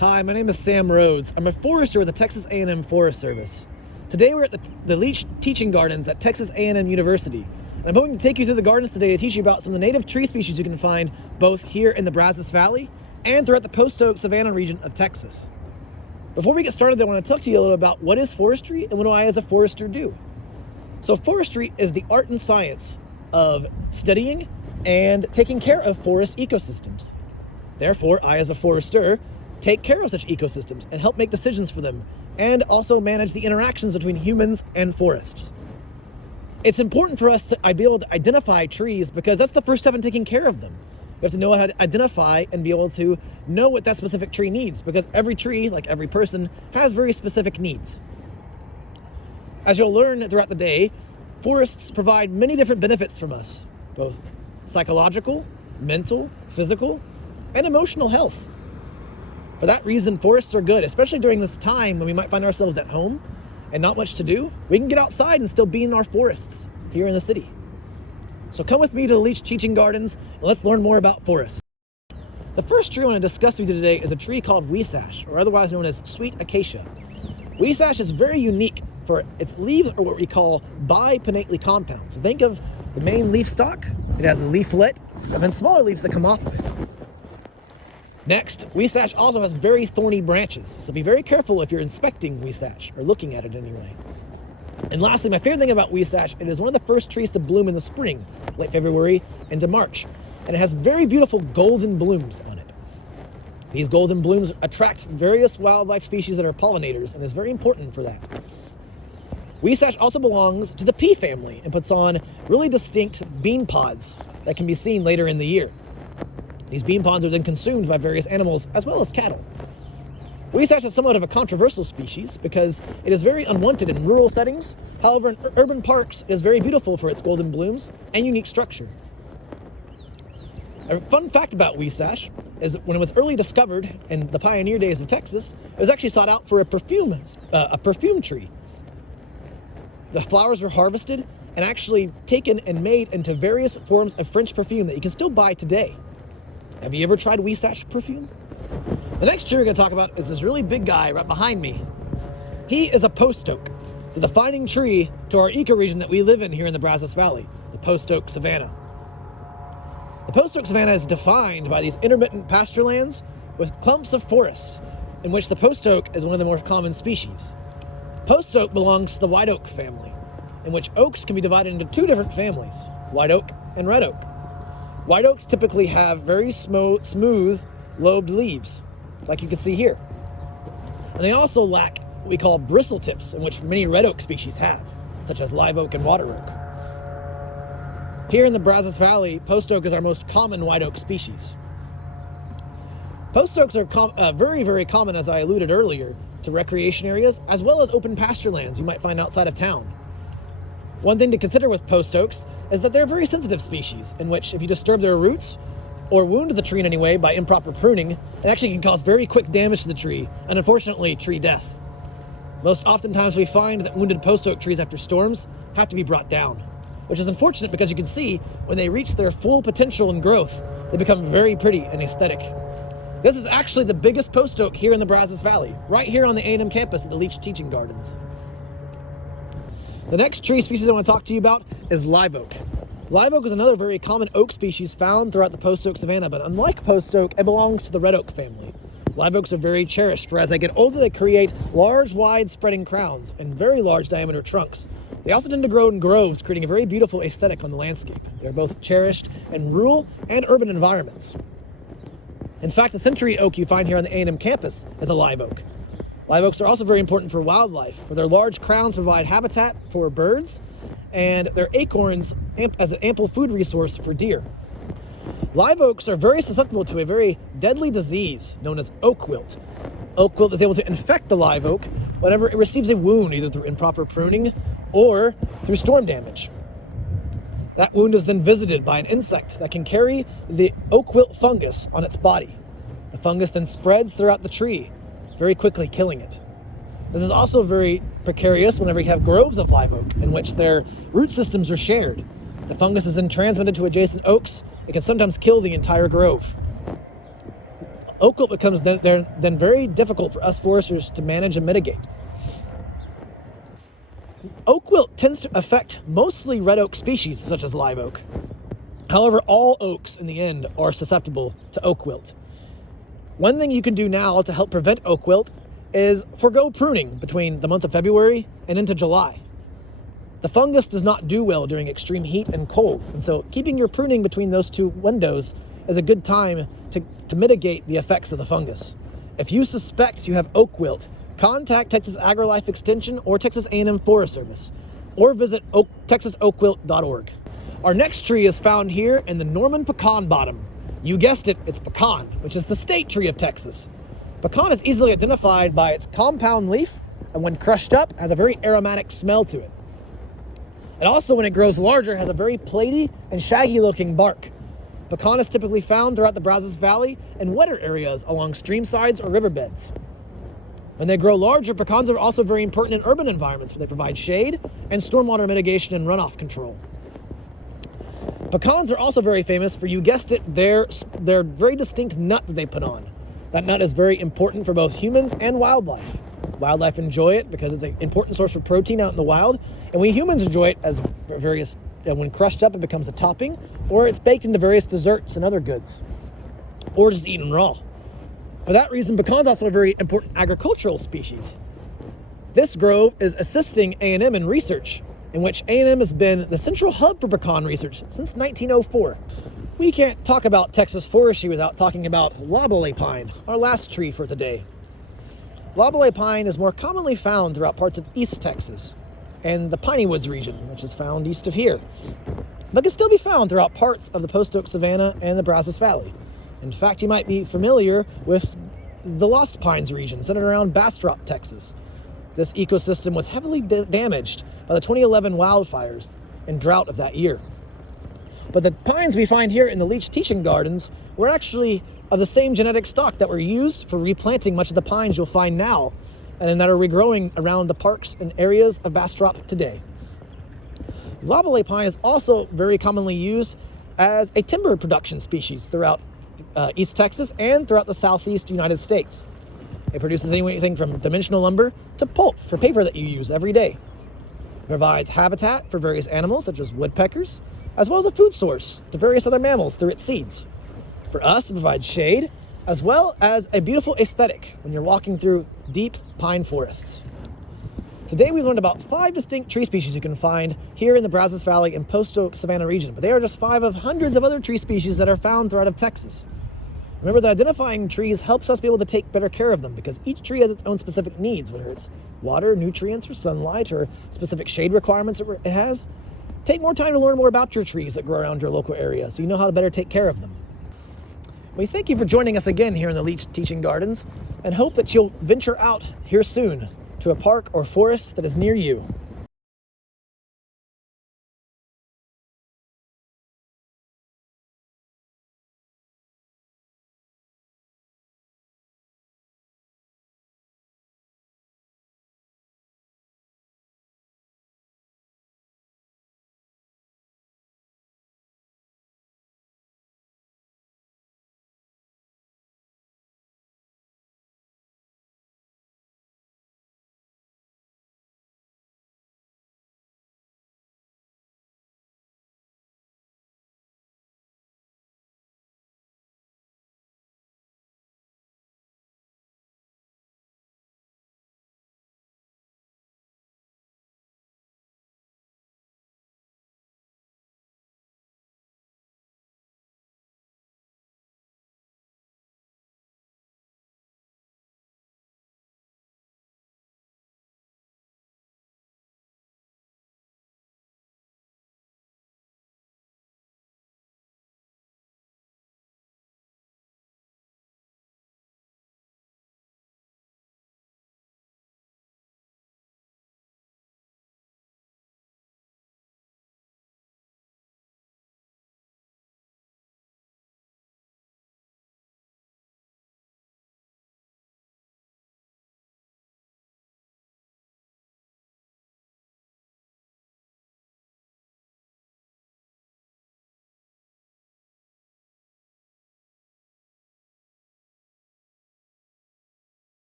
Hi, my name is Sam Rhodes. I'm a forester with the Texas A&M Forest Service. Today we're at the Leach Teaching Gardens at Texas A&M University. And I'm hoping to take you through the gardens today to teach you about some of the native tree species you can find both here in the Brazos Valley and throughout the post-Oak Savannah region of Texas. Before we get started, I want to talk to you a little about what is forestry and what do I as a forester do. So forestry is the art and science of studying and taking care of forest ecosystems. Therefore, I as a forester take care of such ecosystems and help make decisions for them, and also manage the interactions between humans and forests. It's important for us to be able to identify trees because that's the first step in taking care of them. We have to know how to identify and be able to know what that specific tree needs, because every tree, like every person, has very specific needs. As you'll learn throughout the day, forests provide many different benefits from us, both psychological, mental, physical, and emotional health. For that reason, forests are good, especially during this time when we might find ourselves at home and not much to do. We can get outside and still be in our forests here in the city. So come with me to the Leach Teaching Gardens and let's learn more about forests. The first tree I want to discuss with you today is a tree called weesash, or otherwise known as sweet acacia. Weesash is very unique for its leaves are what we call bipinnately compound. So think of the main leaf stalk, it has a leaflet, and then smaller leaves that come off of it. Next, weesash also has very thorny branches, so be very careful if you're inspecting weesash, or looking at it anyway. And lastly, my favorite thing about weesash, it is one of the first trees to bloom in the spring, late February into March, and it has very beautiful golden blooms on it. These golden blooms attract various wildlife species that are pollinators, and is very important for that. Weesash also belongs to the pea family and puts on really distinct bean pods that can be seen later in the year. These bean pods are then consumed by various animals as well as cattle. Weesash is somewhat of a controversial species because it is very unwanted in rural settings. However, in urban parks, it is very beautiful for its golden blooms and unique structure. A fun fact about weesash is that when it was early discovered in the pioneer days of Texas, it was actually sought out for a perfume tree. The flowers were harvested and actually taken and made into various forms of French perfume that you can still buy today. Have you ever tried weesash perfume? The next tree we're going to talk about is this really big guy right behind me. He is a post oak, the defining tree to our ecoregion that we live in here in the Brazos Valley, the post-oak savanna. The post-oak savanna is defined by these intermittent pasture lands with clumps of forest, in which the post oak is one of the more common species. Post oak belongs to the white oak family, in which oaks can be divided into two different families, white oak and red oak. White oaks typically have very smooth, lobed leaves, like you can see here. And they also lack what we call bristle tips, in which many red oak species have, such as live oak and water oak. Here in the Brazos Valley, post oak is our most common white oak species. Post oaks are very, very common, as I alluded earlier, to recreation areas, as well as open pasture lands you might find outside of town. One thing to consider with post oaks is that they're a very sensitive species, in which if you disturb their roots or wound the tree in any way by improper pruning, it actually can cause very quick damage to the tree, and unfortunately, tree death. Most oftentimes we find that wounded post oak trees after storms have to be brought down, which is unfortunate because you can see when they reach their full potential and growth, they become very pretty and aesthetic. This is actually the biggest post oak here in the Brazos Valley, right here on the A&M campus at the Leach Teaching Gardens. The next tree species I want to talk to you about is live oak. Live oak is another very common oak species found throughout the post-oak savanna, but unlike post oak, it belongs to the red oak family. Live oaks are very cherished, for as they get older, they create large, wide spreading crowns and very large diameter trunks. They also tend to grow in groves, creating a very beautiful aesthetic on the landscape. They're both cherished in rural and urban environments. In fact, the century oak you find here on the A&M campus is a live oak. Live oaks are also very important for wildlife, where their large crowns provide habitat for birds, and their acorns as an ample food resource for deer. Live oaks are very susceptible to a very deadly disease known as oak wilt. Oak wilt is able to infect the live oak whenever it receives a wound, either through improper pruning or through storm damage. That wound is then visited by an insect that can carry the oak wilt fungus on its body. The fungus then spreads throughout the tree, very quickly killing it. This is also very precarious whenever you have groves of live oak in which their root systems are shared. The fungus is then transmitted to adjacent oaks. It can sometimes kill the entire grove. Oak wilt becomes then very difficult for us foresters to manage and mitigate. Oak wilt tends to affect mostly red oak species, such as live oak. However, all oaks in the end are susceptible to oak wilt. One thing you can do now to help prevent oak wilt is forego pruning between the month of February and into July. The fungus does not do well during extreme heat and cold, and so keeping your pruning between those two windows is a good time to mitigate the effects of the fungus. If you suspect you have oak wilt, contact Texas AgriLife Extension or Texas A&M Forest Service, or visit texasoakwilt.org. Our next tree is found here in the Norman pecan bottom. You guessed it, it's pecan, which is the state tree of Texas. Pecan is easily identified by its compound leaf, and when crushed up, has a very aromatic smell to it. It also, when it grows larger, has a very platy and shaggy looking bark. Pecan is typically found throughout the Brazos Valley and wetter areas along stream sides or riverbeds. When they grow larger, pecans are also very important in urban environments, where they provide shade and stormwater mitigation and runoff control. Pecans are also very famous for, you guessed it, their very distinct nut that they put on. That nut is very important for both humans and wildlife. Wildlife enjoy it because it's an important source of protein out in the wild, and we humans enjoy it as various, when crushed up, it becomes a topping, or it's baked into various desserts and other goods, or just eaten raw. For that reason, pecan's also a very important agricultural species. This grove is assisting A&M in research, in which A&M has been the central hub for pecan research since 1904. We can't talk about Texas forestry without talking about Lavallee Pine, our last tree for today. Lavallee Pine is more commonly found throughout parts of East Texas and the Piney Woods region, which is found east of here, but can still be found throughout parts of the post-Oak Savannah and the Brazos Valley. In fact, you might be familiar with the Lost Pines region centered around Bastrop, Texas. This ecosystem was heavily damaged by the 2011 wildfires and drought of that year. But the pines we find here in the Leach Teaching Gardens were actually of the same genetic stock that were used for replanting much of the pines you'll find now, and that are regrowing around the parks and areas of Bastrop today. Wobbly Pine is also very commonly used as a timber production species throughout East Texas and throughout the Southeast United States. It produces anything from dimensional lumber to pulp for paper that you use every day. It provides habitat for various animals such as woodpeckers, as well as a food source to various other mammals through its seeds. For us, it provides shade, as well as a beautiful aesthetic when you're walking through deep pine forests. Today we learned about 5 distinct tree species you can find here in the Brazos Valley and post-Oak Savannah region, but they are just 5 of hundreds of other tree species that are found throughout Texas. Remember that identifying trees helps us be able to take better care of them, because each tree has its own specific needs, whether it's water, nutrients, or sunlight, or specific shade requirements it has. Take more time to learn more about your trees that grow around your local area so you know how to better take care of them. We thank you for joining us again here in the Leach Teaching Gardens, and hope that you'll venture out here soon to a park or forest that is near you.